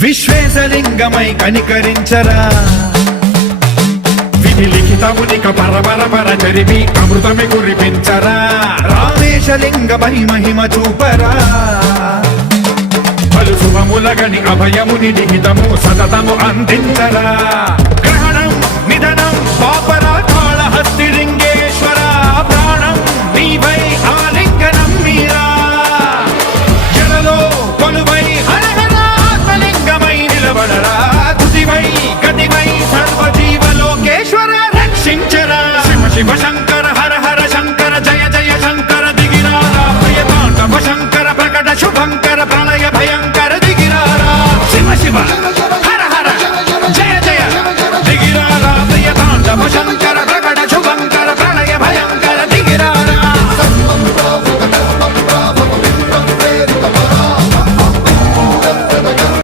విశ్వేశలింగమై కనికరించరా విధి లిఖితమునిక పరపర చరివి అమృతమి కురిపించరా రామేశలింగమై మహిమ చూపరా పలు శుభములగని అభయముని లిఖితము సతతము అందించరా గ్రహణం నిధనం పాపరా కాళహస్తి లింగేశ్వర ప్రాణం నీవై ఆలింగనం మీరా జలలో కొలువై హరహరాత్మలింగమై నిలబడరా తుదివై గతివై సర్వజీవలోకేశ్వర రక్షించరా శివ శివ శంకర